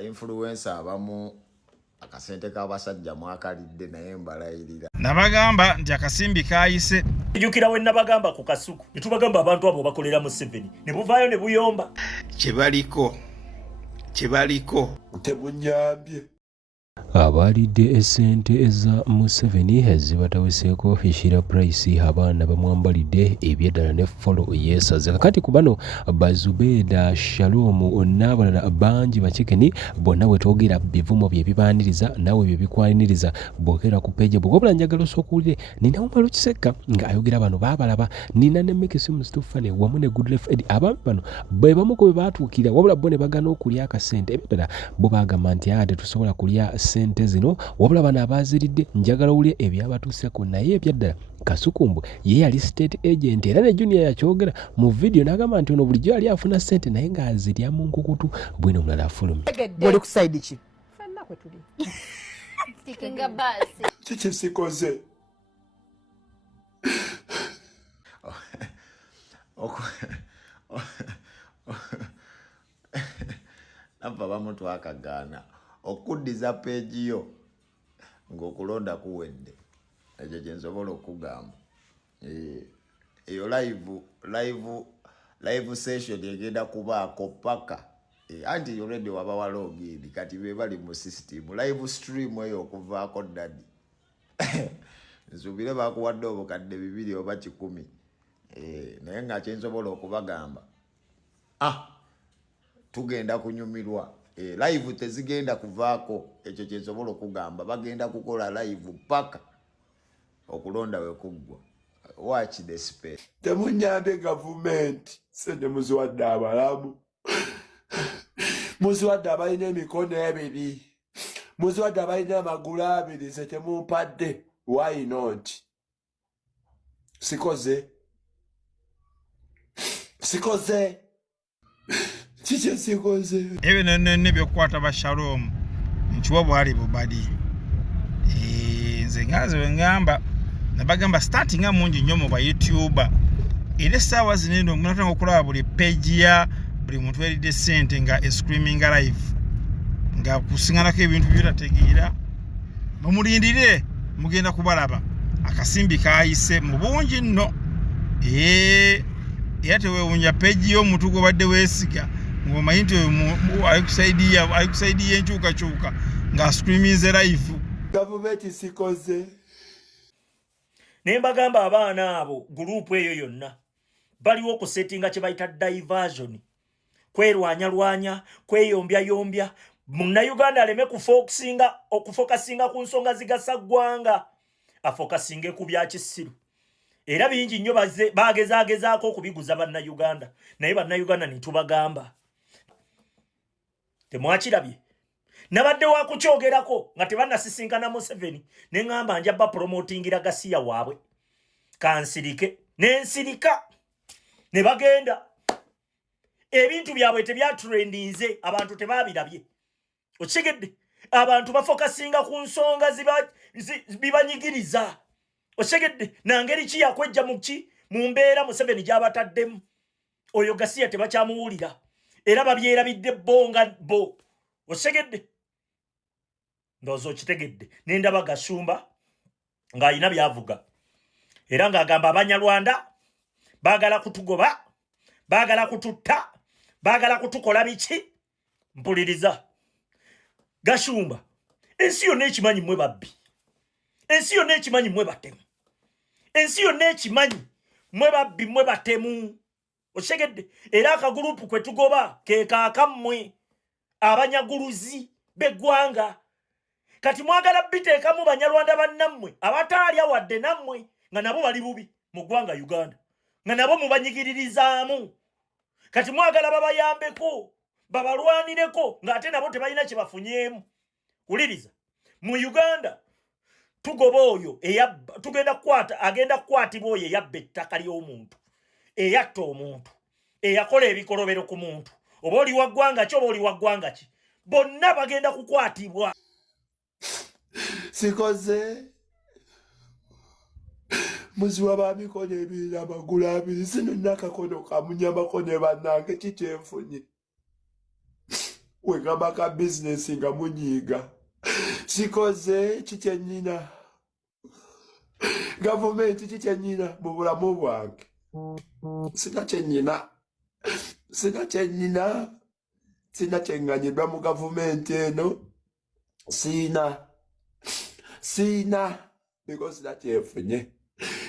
ba influencer abamu akasente k'abasajja mwakalidde naye mbalayirira. Nabagamba nti akasimbi kaayise. Jukira we nabagamba ku kasuku. Netubagamba abantu abo bakolera mu 7 ne buvaayo ne buyomba. Kibaliko. Tebunyambye. Abalidde essente eza Museveni ezibataweseeko Hishira Price abaana bamwambalidde ebyeddala ne follow yeesaze. Kakati ku bano Bazubeda Shalom n'abalala bangi bakikeni bonna bwe twogera bivumo bye bibaaniriza nawe bye bikwaniriza bwogera ku peje bwe wabula njagala osookuwulire nina Omaro Kiseka nga ayogera bano baabalaba nina ne Mekisi Mustufane wamu ne Goodlife Edi abaami bano bwe bamu ku be baatuukira wabula bo ne bagana okulya akasente ebyeddala bo baagamba nti ate tusobola kulya sente zino wabula bana abaziridde njagala wulye ebyabatuuseko naye ebyaddala Kasukumbu ye yali state agent era ne Junior yakyogera mu video n'agamba nti ono bulijjo yali afuna sente naye ng'azirya mu nkukutu bwino omulala afulumye. Bw'oli ku side ki? Fenna kwe tuli. Stikinga basi. Kiki sikoze? Napa bamu twakagaana okuddiza peegi yo ng'okulonda kuwedde ekyo kye nsobola okugamba. Eyo live session egenda kubaako paka anti already waba walogini kati be bali mu system live stream eyo okuvaako ddadi nsubire bakuwadde obukadde 2 oba 10 naye nga kye nsobola okubagamba tugenda kunyumirwa. Live tezigenda kuvaako ekyo kye nsobola okugamba bagenda kukola live paka okulonda we kuggwa. Watch the space. Temunyambe government sende muziwadde abalamu muziwadde abalina emikono ebiri muziwadde abalina amagulu abiri ze temumpadde. Why not? Sikoze kiki sikoze Ebyo nene byokukwata ba Shalom nkiwa bwali bubadi. Nze ngaze we ngamba nabagamba starting amungi nnyo mu ba YouTuber era essaawa zino munatanga okulaba buli page ya buli muntu eridde sente nga screaming live nga kusinganako ebintu by'otategeera mumulindire mugenda kubalaba akasimbi kaayise mu bungi nno. Era tewewunya page y'omuntu gw'obadde weesiga ng'omanyi nti alikusaidiya enkyukakyuka nga screaminze live. Gavumenti sikoze. Ne mbagamba abaana abo group eyo yonna baliwo ku settinga kye bayita diversion, kwerwanya kweyombya Munnayuganda aleme okufokasinga ku nsonga zigasa ggwanga afokasinge ku bya kisiru. Era bingi nnyo bagezaagezaako okubiguza bannayuganda naye bannayuganda nitubagamba temwakirabye. Nabadde wa kukyogerako nga tebannasisinkana Museveni ne ngamba nja bapromotingira gasiya waabwe kansirike nensirika ne bagenda ebintu byabwe tebyatrendinze abantu tebabirabye. Okigedde abantu bafokasinga ku nsonga bibanyigiriza. Osegedde nangeri ki yakwejja mu mbeera Museveni gy'abataddemu oyo gasiya tebakyamuwulira era babyerabidde bonga bo. Osegedde ndozo kitegedde nendaba Gasumba ng'alina byavuga era ng'agamba Abanyarwanda baagala kutugoba, baagala kututta, baagala kutukola biki. Mpuliriza Gasumba, ensi yonna ekimanyi mmwe babbi, ensi yonna ekimanyi mmwe batemu, ensi yonna ekimanyi mmwe babbi mmwe batemu. Osegedde era akagurupu kwe tugoba ke kaakammwe abanyaguluzi b'eggwanga. Kati mwagala biteekamu Banyarwanda bannammwe abataalya wadde nammwe nga nabo bali bubi mu ggwanga Uganda nga nabo mubanyigiririzaamu. Kati mwagala babayambeko babalwanireko ng'ate nabo tebalina kye bafunyeemu. Wuliriza, mu Uganda tugoba oyo agenda kukwatibwa oyo eyabba ettaka ly'omuntu, eyatta omuntu, eyakola ebikolobero ku muntu, oba oli wa ggwanga ki oba oli wa ggwanga ki, bonna bagenda kukwatibwa. Sikoze muziwa ba mikono ebiri amagulu abiri sino nakakono kamunyamako ne bannange kikyenfunye. wegamba ka bizinesi nga munyiiga kikoze kikyenyina gavumenti kikyenyina mu bulamu bwange sina kyenyina sina kyenganyirwa mu gavumenti eno sina because nakyefunye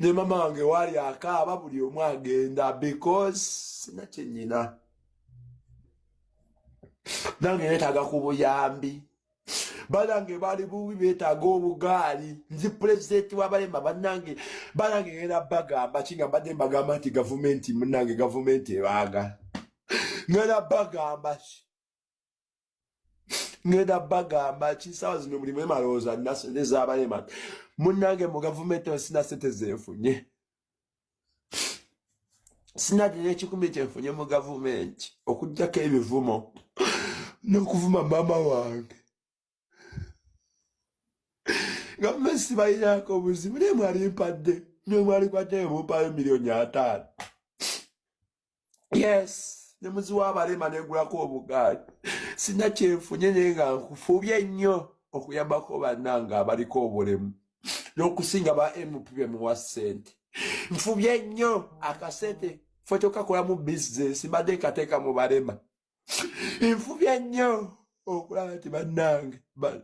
ne mama wange wali akaaba buli omu agenda because sina kyenyina nange neetaaga ku buyambi banange bali bubi beetaaga obugaali nzi pulezidenti w'abalema banange ngenda bagamba kinga mbadde mbagamba nti gavumenti munange gavumenti ebaaga ngenda bagamba ki sawa zino mulimu emalowooza nez'abalema munange mu gavumenti sina sente zenfunye sina dde n'ekikumi kyenfunye mu gavumenti okuggyako ebivumo n'okuvuma maama wange gavumenti sibalinaako obuzibu naye mwalimpadde nemwalikwadde mumpayo $5,000,000 yes ne muzi w'abalema negulako obugaali sina kyenfunye naye nga nkufubye nnyo okuyambako bannange abaliko obulemu n'okusinga ba MP bemuwa ssente nfubye nnyo akasente ffe tokakolamu bizinesi mbadde nkateeka mu balema nfubye nnyo okulaba nti bannange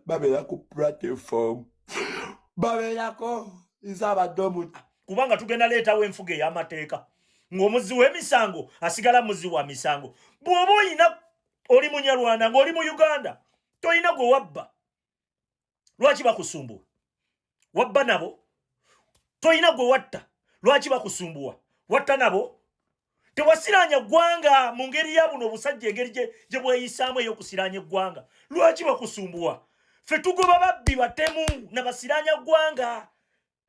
babeera ku platform babeerako nzabadde omuntu kubanga tugenda leetawo enfuga ey'amateeka ng'omuzi w'emisango asigala muzi wa misango bw'oba oyina oli munyarwanda ng'oli mu Uganda toyina gwe wabba lwaki bakusumbuwa wabba nabo toyina gwe watta lwaki bakusumbuwa watta nabo tewasiranya ggwanga mu ngeri ya buno obusajja engeri gye bweyisaamu ey'okusiranya eggwanga lwaki bakusumbuwa ffe tugoba babbi batemu nabasiranya ggwanga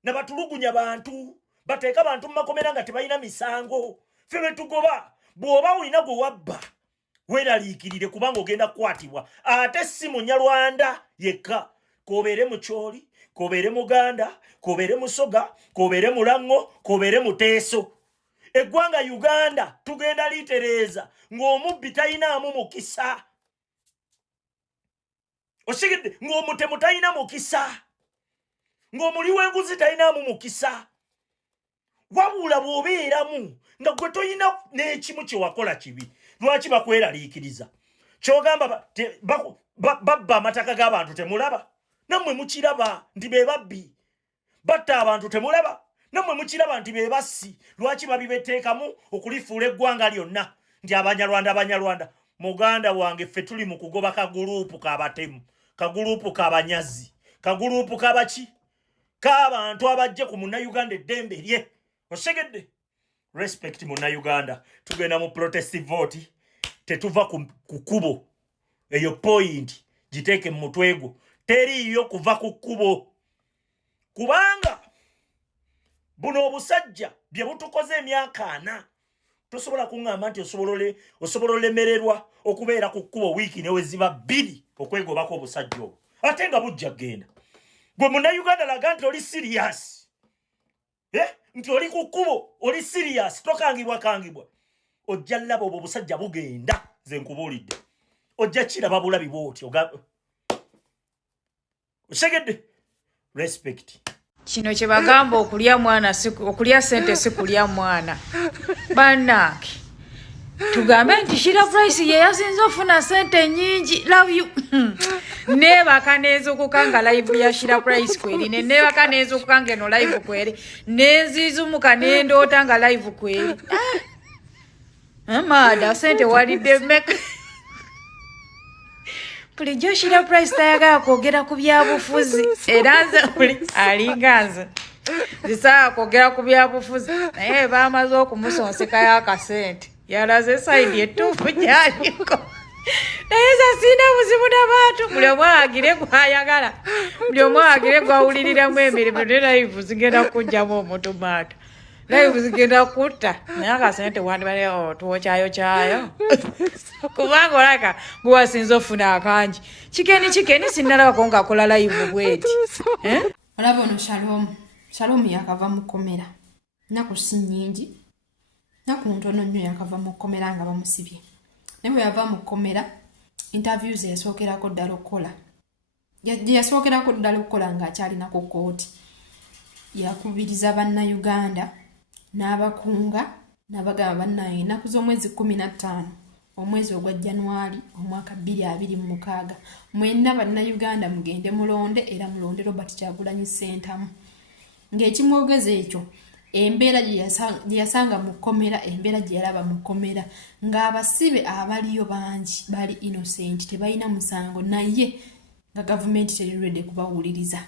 nabatulugunya bantu bateeka bantu mu makomera nga tebalina misango ffe be tugoba bw'oba olina gwe wabba weeraliikirire kubanga ogenda kukwatibwa ate si munyarwanda yekka kobeere mu Kyoli kobeere Muganda kobeere Musoga kobeere Mulaŋŋo kobeere Muteeso eggwanga Uganda tugenda litereeza ng'omubbi tayinaamu mukisa osigedde ng'omutemu tayina mukisa ng'omuli w'enguzi tayinaamu mukisa wabula bw'obeeramu nga gwe toyina n'ekimu kye wakola kibi lwaki bakweraliikiriza kyogamba babba amataka g'abantu temulaba nammwe mukiraba nti be babbi batta abantu temulaba nammwe mukiraba nti be bassi lwaki babibeteekamu okulifuula eggwanga lyonna nti abanyarwanda muganda wange ffe tuli mu kugoba kaguruupu k'abatemu kaguruupu k'abanyazi kaguruupu k'abaki k'abantu abajje ku munnayuganda eddembe lye osegedde respect munnayuganda tugenda mu protestive vote tetuva ku kkubo eyo point giteeke mu mutwe gwo teriiyo kuva ku kkubo kubanga buno obusajja bye butukoze emyaka 4 tosobola kuŋŋamba nti osobola olemererwa okubeera ku kkubo wiiki neweziba 2 okwegobako obusajja obwo ate nga bujja genda gwe munnayuganda laga nti oli serious nti oli ku kkubo oli serious tokangibwa ojja laba obwo obusajja bugenda nze nkubuulidde ojja kiraba bulabi bwoti osegedde respect kino kye bagamba okulya sente si kulya mwana bannange tugambe nti Sheila Price ye yasinze ofuna sente nyingi love you nebaka nezukuka nga live ya Sheila Price kweri nebaka nezukuka ngeno live kweri nezizumuka nendoota nga live kweri amada sente walidde meka bulijjo Sheila Price tayagala kwogera ku byabufuzi era nze alinganze zisaa kwogera ku byabufuzi naye bamaze okumusonsekayo akasente yalaze saidi etuufu gyaliko naye sasina buzibu n'abantu buli omu agire gwayagala buli omu agire gwawuliriramu emirimu ne live zigenda kujjamu omutumaata live zigenda kutta naye akasente wandibale tuwokyayo kubanga olaka gwewasinza ofuna akangi kikeni sinnalabako ngaakola live bweti olaba ono Shalom yakava mu kkomera nnaku si nnyingi nnaku ntono nnyo yakava mu kkomera nga bamusibye naye bwe yava mu kkomera interviews yasookerako ddala okukola yasookerako ddala okukola ng'akyalina ku kooti yakubiriza bannayuganda n'abakunga n'abagamba bannaye ennaku z'omwezi 15 omwezi ogwa January omwaka 2026 mwenna bannayuganda mugende mulonde era mulonde Robert Kyagulanyi Ssentamu ng'ekimwogeza ekyo embeera gye yasanga mu kkomera embeera gye yalaba mu kkomera ng'abasibe abaliyo bangi bali innocent tebalina musango naye nga gavumenti terirwedde kubawuliriza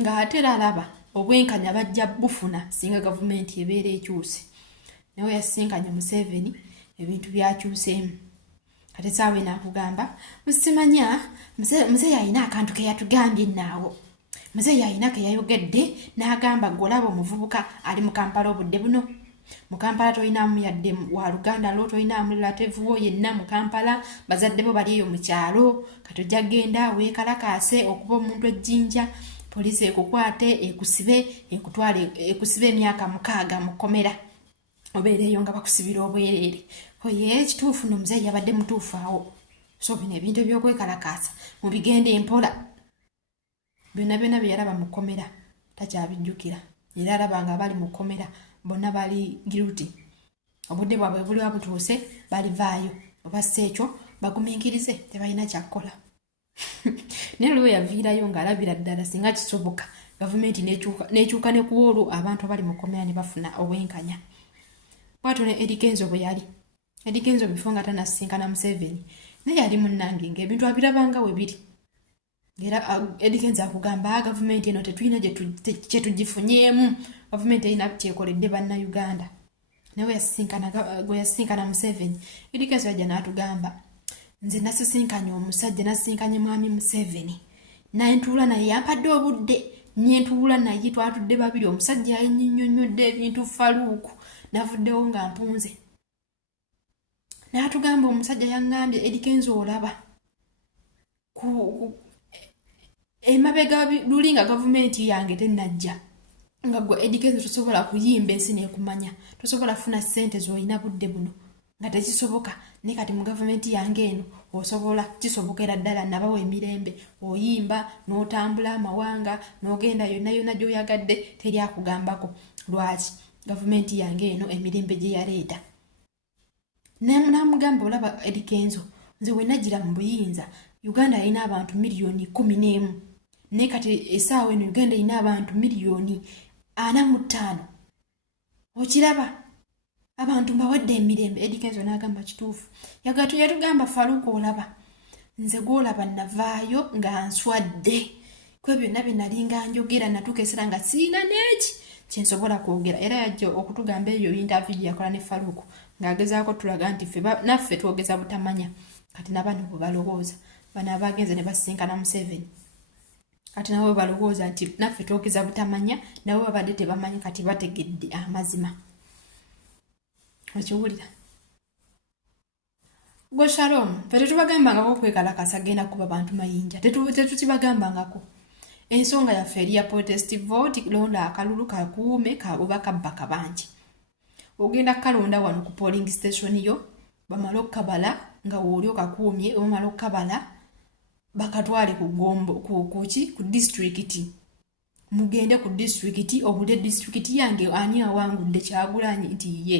ng'ate alaba obwenkanya bajja bufuna singa gavumenti ebeera ekyuse nawe yasinkanye Museveni ebintu byakyuseemu ate saawe n'akugamba musimanya muzeeyi alina akantu ke yatugambye naawo muzeeyi alina ke yayogedde n'agamba golaba omuvubuka ali mu Kampala obudde buno mu Kampala tolinaamu yadde wa Luganda lo tolinaamu relative wo yenna mu Kampala bazadde bo bali eyo mu kyalo katojja genda weekalakaase okuba omuntu ejjinja poliisi ekukwate ekusibe ekutwale ekusibe emyaka 6 mu kkomera obeereyo nga bakusibira obwereere oye ekituufu n'omuzeeyi yabadde mutuufu awo so bino ebintu ebyokwekalakaasa mubigende empola byonna bye yalaba mu kkomera takyabijjukira era alaba nga bali mu kkomera bonna bali guilty obudde bwabwe buli butuuse balivaayo oba si ekyo bagumiikirize tebalina kyakkola naye lwe yaviirayo ng'alabira ddala singa kisoboka gavumenti n'ekyuka ne ku olwo abantu abali mu kkomera ne bafuna obwenkanya bw'atyo ne Eddie Kenzo bwe yali Eddie Kenzo bifo nga tanasinkana Museveni naye yali munnange ng'ebintu abirabanga we biri era Eddie Kenzo akugamba gavumenti eno tetulina kye tugifunyeemu gavumenti erina kyekoledde bannayuganda nawe yasinkana Museveni Eddie Kenzo yajja n'atugamba nze nasisinkanye omusajja nasisinkanye mwami Museveni naye ntuula naye yampadde obudde nyentuula naye twatudde babiri omusajja yannyonnyodde ebintu faluuku navuddewo nga mpunze n'atugamba omusajja yaŋŋambye Eddie Kenzo olaba emabega luli nga gavumenti yange tennajja nga gwe Eddie Kenzo tosobola kuyimba ensi neekumanya tosobola funa ssente z'olina budde buno nga tekisoboka ne kati mu gavumenti yange eno osobola kisobokera ddala nabawo emirembe oyimba n'otambula amawanga n'ogenda yonna gy'oyagadde teri akugambako lwaki gavumenti yange eno emirembe gye yaleeta namugamba olaba Eddie Kenzo nze wenagira mu buyinza Uganda yalina abantu miliyoni 11 naye kati essaawa eno Uganda yalina abantu miliyoni 45 okiraba abantu mbawadde emirembe Eddie Kenzo n'agamba kituufu yatugamba Faluku olaba nze gwolaba navaayo nga nswadde kwe byonna bye nali nga njogera natuuka essira nga sirina neeki kyensobola kwogera era yajja okutugamba eyo interview gye yakola ne Faluku ng'agezaako tulaga nti naffe twogeza butamanya kati nabano bwe balowooza bano abagenze ne basinkana Museveni kati nabo balowooza nti naffe twogeza butamanya nabo babadde tebamanyi kati bategedde amazima okiwulira gwe Shalom fe tetubagambangako okwekalakasa genda kuba bantu mayinja tetutibagambangako ensonga yaffe eri ya protest vote londa akalulu kakuume kabubaka bbaka bangi ogenda kalonda wano ku polling station yo bamala okukabala nga wooli okakuumye bamala okukabala bakatwale ku gombo ku district mugende ku district obudde district yange ani awangudde Kyagulanyi nti ye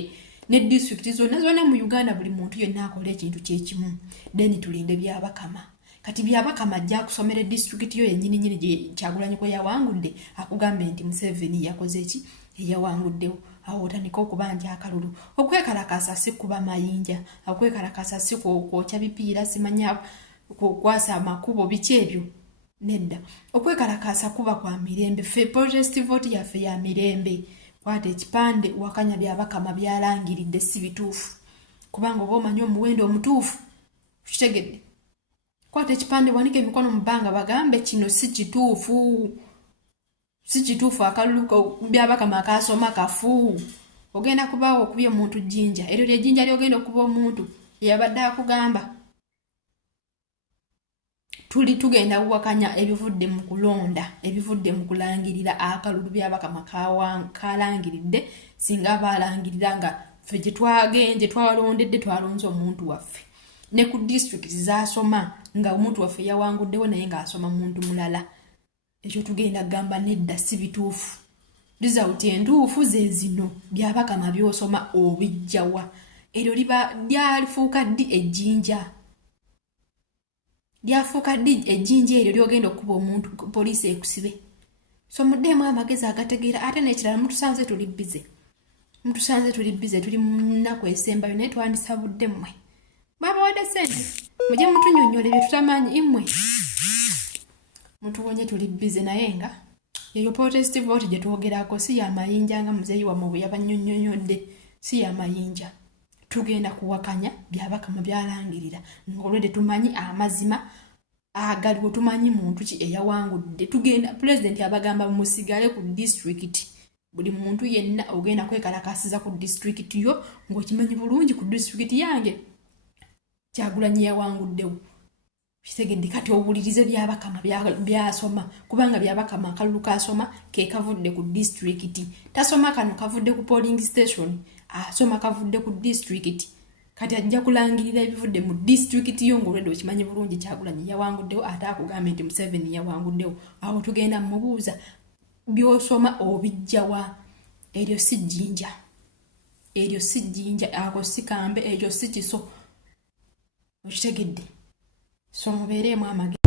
ne district zonna mu Uganda buli muntu yenna akola ekintu kyekimu then tulinde byabakama kati byabakama ajja kusomera district yo yennyini gye Kyagulanyi kwe yawangudde akugambe nti Museveni yakoze eki eyawanguddewo awo otandika okubanja akalulu okwekalakasa si kuba mayinja okwekalakasa si kwokya bipiira simanya kwasa amakubo biki ebyo nedda okwekalakasa kuba kwa mirembe fe protest vote yaffe ya mirembe kwate ekipande wakanya byabakama byalangiridde si bituufu kubanga oba omanyi omuwendo omutuufu kitegedde kwate ekipande wanike emikono mu bbanga bagambe kino si kituufu akalulu byabakama akasoma kafu ogenda kubaawo okubya omuntu jjinja eryo lyejjinja lyogenda okuba omuntu eyabadde akugamba tuli tugenda kuwakanya ebivudde mu kulonda ebivudde mu kulangirira akalulu byabakama kalangiridde singa balangirira nga ffe gye twagenje twalondedde twalonze omuntu waffe ne ku district zasoma nga omuntu waffe yawanguddewo naye ng'asoma muntu mulala. Ekyo tugenda gamba nedda si bituufu. Result entuufu ze zino byabakama byosoma obijjawa. Eryo lyalifuuka ddi ejjinja. Lyafuuka ddi ejjinja eryo lyogenda okuba omuntu poliisi ekusibe. So muddemu amagezi agategeera ate n'ekirala mutusanze tuli bize. Tuli mu nnaku esembayo naye twandisabudde mmwe. Babawadde ssente mujye mutunyonnyola ebyo tutamanyi immwe. Mutuwonye tuli bize naye nga eyo protest vote gye twogerako si yamayinja nga muzeeyi wamwe bwe yabannyonnyonyodde si yamayinja. Tugenda kuwakanya byabakama byalangirira ng'olwedde tumanyi amazima agaliwo tumanyi muntu ki eyawangudde. Tugenda president abagamba musigale ku district. Buli muntu yenna ogenda kwekalakasiza ku district yo ng'okimanyi bulungi ku district yange Kyagulanyi yawanguddewo. Kitegedde kati owulirize byabakama byasoma kubanga byabakama akalulu kasoma ke kavudde ku district. Tasoma kano kavudde ku polling station. Asoma kavudde ku district. Kati ajja kulangirira ebivudde mu district yo ng'olwedde okimanyi bulungi Kyagulanyi yawanguddewo ate akugambye nti Museveni yawanguddewo. Awo tugenda mubuuza byosoma obijjawa. Eryo si jjinja. Ako si kambe ekyo si kiso. Okitegedde. So mubeereemu amagezi.